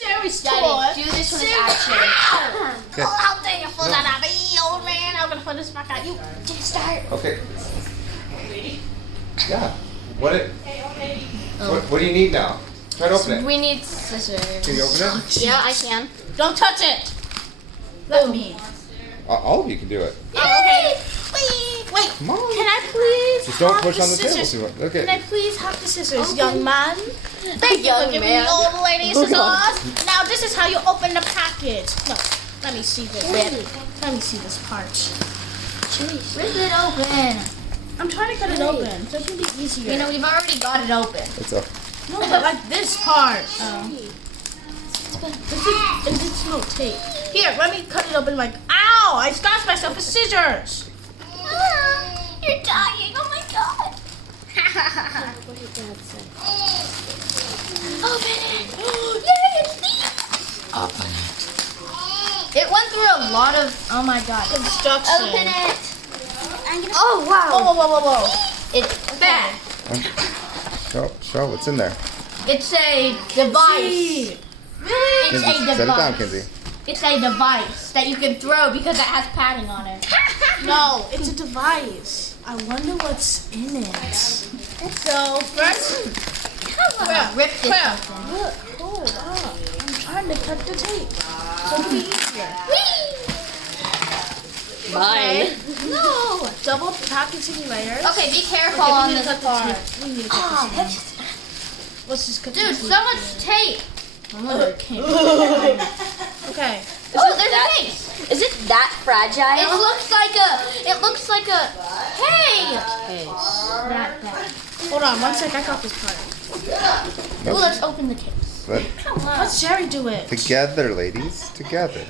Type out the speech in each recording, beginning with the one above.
Jerry's toy. Daddy, do this with action. Okay. Oh, how dare you pull that out of me, old man. I'm gonna put this back on you. Just start. Okay. Yeah. What do you need now? Try to open it. We need scissors. Can you open it? Yeah, I can. Don't touch it. Let me. All of you can do it. Oh, okay. Wait. Come on. Can I please Just don't have push the on the table scissors? too much. Okay. Can I please have the scissors, Okay. young man? Thank you Young for giving man. me old lady scissors. Now this is how you open the package. No, let me see this. Let me see this part. Rip it open. I'm trying to cut it open so it can be easier. You know, we've already got it open. It's up. No, but like this part. It's no tape. Here, let me cut it open like, ow! I scratched myself with scissors. You're dying. Oh my god. Open it. Yay, it's neat. Open it. It went through a lot of, oh my god. Construction. Open it. Oh wow. Whoa. It's bad. Show what's in there. It's a device. See. It's Kinsey, a set it down, device. Kinsey. It's a device that you can throw because it has padding on it. No, it's a device. I wonder what's in it. So first, Rip this open. look, hold up. I'm trying to cut the tape. So it'll be easier. Mine. No, double packaging layers. Okay, be careful Okay, on we need to this cut the part. tape. We need to cut this one. Let's just cut Dude, this so much tape. Okay. Oh, there's a case. Is it that fragile? It looks like a hey. Hold on, one sec. I got this part. Ooh, let's open the case. But Let's Jerry do it. together, ladies. Together.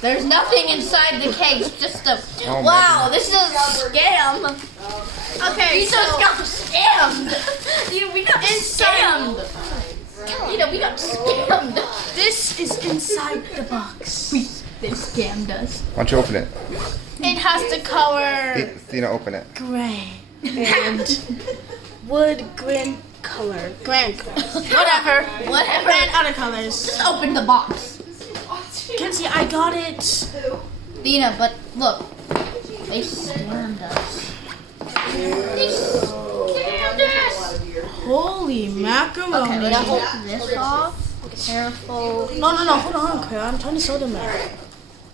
There's nothing inside the case, just a Oh, wow, this is a scam. Okay, We just got scammed. We got scammed. We got scammed. This is inside the box. They scammed us. Why don't you open it? It has the color Athena, open it. gray and wood green color. Grand color. Whatever. Whatever. And other colors. Just open the box. Kenzie, I got it. Dina, but look. They scammed us. They scammed us. Holy macaroni. Okay, we gotta hold this off. Careful. No, hold on, Claire. I'm trying to show them that.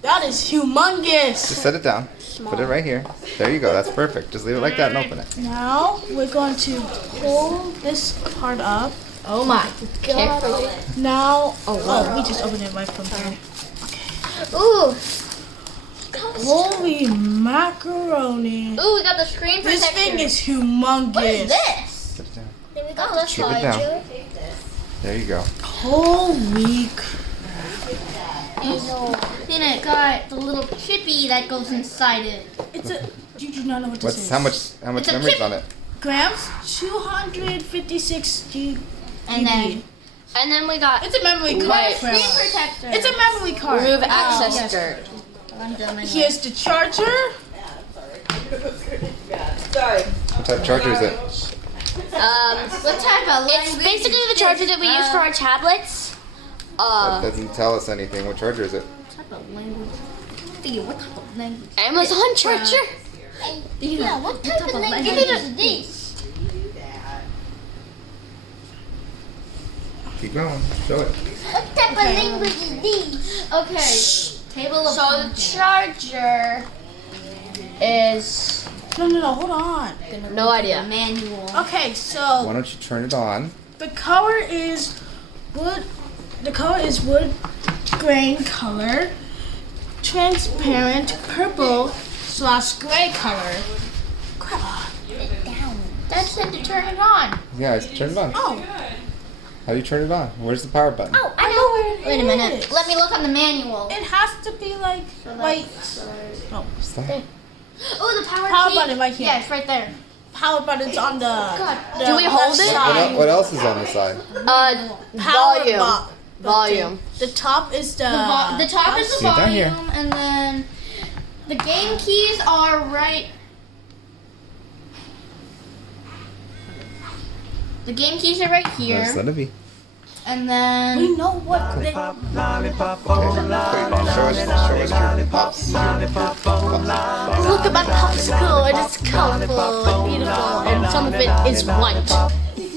That is humongous. Just set it down. Put it right here. There you go. That's perfect. Just leave it like that and open it. Now we're going to pull this part up. Oh my. Careful. Now, we just opened it right from here. Ooh. Holy macaroni. Ooh, we got the screen protector. This thing is humongous. What is this? Set it down. Oh, let's Keep it down. There you go. Holy Then it got the little chippy that goes inside it. It's a. You do not know what this is. How much It's a memory's chip. on it? Grams? 256 GB. And then we got It's a memory card. Wait. Grandma. screen protector. It's a memory card. Remove Oh, access yes. skirt. Here's the charger. What type of charger is it? What type of It's basically the charger that we use for our tablets. That doesn't tell us anything. What charger is it? type of language? What type of language? Amazon charger. Yeah, what type of language is this? Keep going. Show it. What type of language is this? Okay. Table of So the contents. charger is No, hold on. no idea. Manual. Okay, Why so don't you turn it on? the color is wood. The color is wood grain color, transparent purple / gray color. That said to turn it on. Yeah, it's turned on. Oh, How do you turn it on? Where's the power button? Oh, I know where it Wait a minute. is. Let me look on the manual. It has to be like right. No, What's that? Oh, the power Power key. button right here. Yeah, it's right there. power button's on the. Do we hold left it? side. What else is on the side? Power Volume. button. Volume. The top is the. The top is the See it down here. volume, and then the game keys are right. The game keys are right here. That's let it be. And then We know what they. Okay. Show us your pops. look at my popsicle. It is colorful and beautiful, and some of it is white.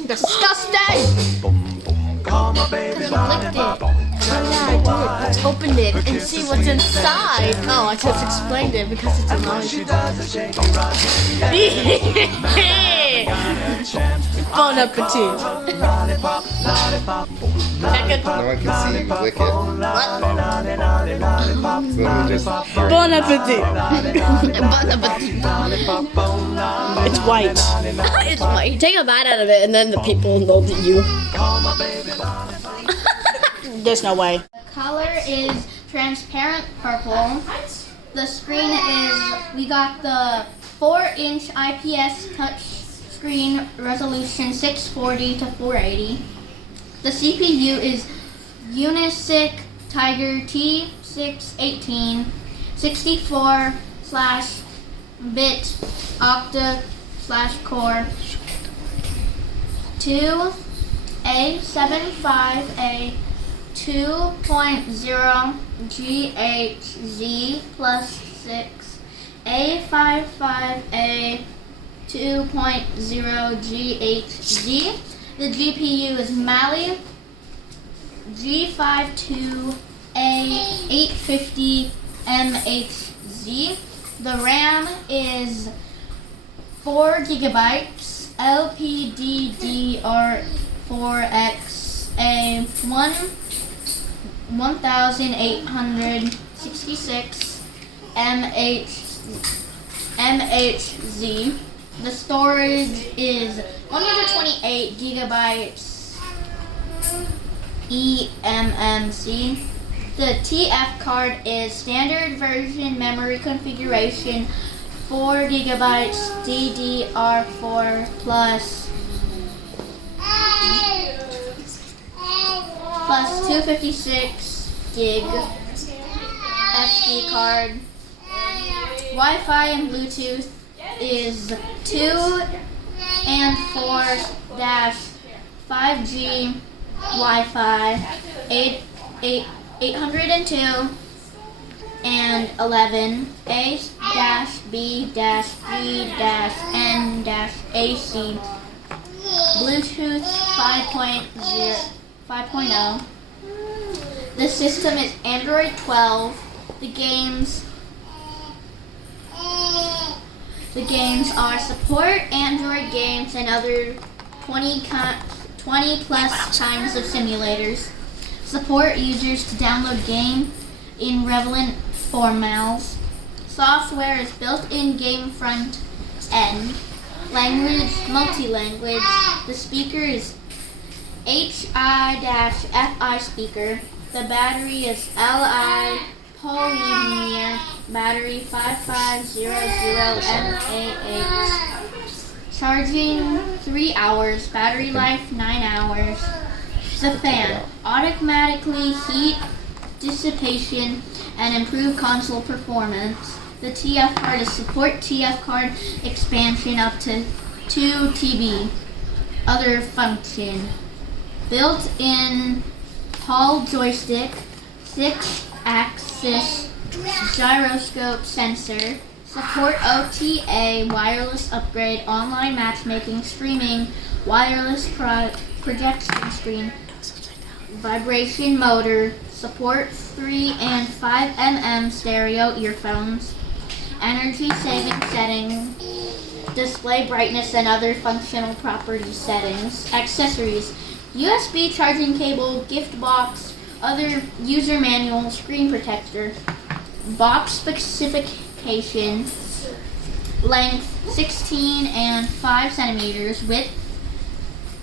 Disgusting! Because I licked it. Oh yeah, I did. Let's open it and see what's inside. Oh, I just explained it because it's annoying. Bon appetit. Second. No one can see you lick it. What? So let me just hear it. Bon appetit. Bon appetit. It's white. It's white. Take a bite out of it, and then the people know that you. There's no way. The color is transparent purple. The screen is, we got the 4-inch IPS touch screen resolution 640 to 480. The CPU is Unisync Tiger T618 64/bit octa/core 2A75A 2.0 GHz plus 6 A55A 2.0 GHz. The GPU is Mali G52A 850 MHz. The RAM is 4 gigabytes LPDDR4X A 1866 MHz. The storage is 128 gigabytes eMMC. The TF card is standard version memory configuration 4 gigabytes DDR4 plus 256 gig SD card. Wi-Fi and Bluetooth is 2 and 4-5G Wi-Fi 802 and 11 A-B-G-N-AC Bluetooth 5.0. The system is Android 12. The games are support Android games and other 20 plus kinds of simulators. Support users to download game in relevant formats. Software is built-in game front end. Language, multi-language. The speaker is HI-FI speaker. The battery is Li polymer battery 5500 mAh. Charging 3 hours. Battery life 9 hours. The fan automatically heat dissipation and improve console performance. The TF card is support TF card expansion up to 2 TB. Other function. Built-in Hall joystick, 6-axis gyroscope sensor, support OTA, wireless upgrade, online matchmaking, streaming, wireless projection screen, vibration motor, support 3 and 5 mm stereo earphones, energy saving settings, display brightness and other functional property settings, accessories, USB charging cable, gift box, other user manual, screen protector, box specification, length 16 and 5 centimeters, width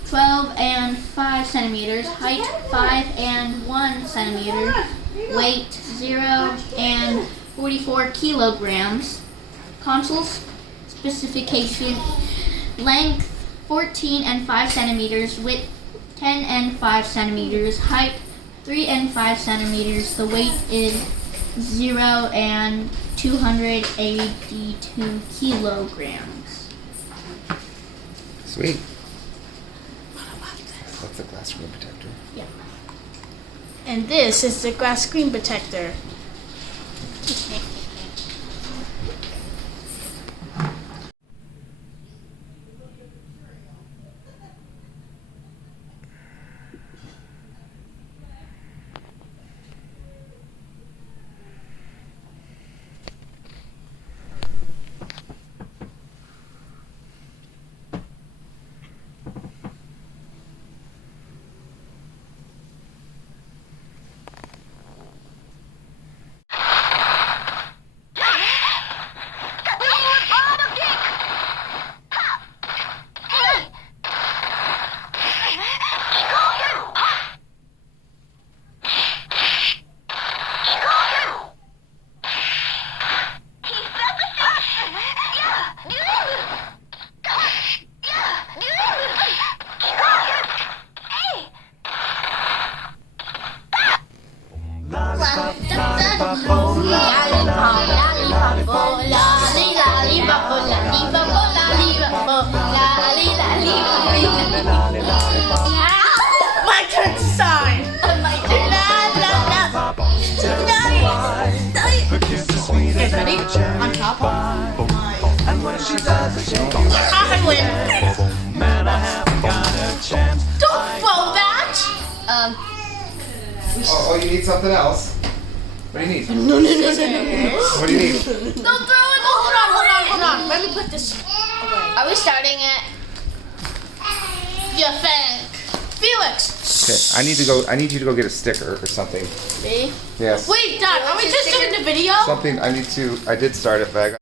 12 and 5 centimeters, height 5 and 1 centimeter, weight 0 and 44 kilograms, console specification, length 14 and 5 centimeters, width 10 and 5 centimeters, height 3 and 5 centimeters, the weight is 0 and 282 kilograms. Sweet. That's the glass screen protector. Yeah. And this is the glass screen protector. My turn to sign. My turn. Okay, ready? On top. I win. Don't throw that. Oh, you need something else? What do you need? No. What do you need? Don't throw it. Hold on. Let me put this away. Are we starting it? You think? Felix. Okay, I need you to go get a sticker or something. Me? Yes. Wait, Dad. Are we just doing the video? Something I did start it, but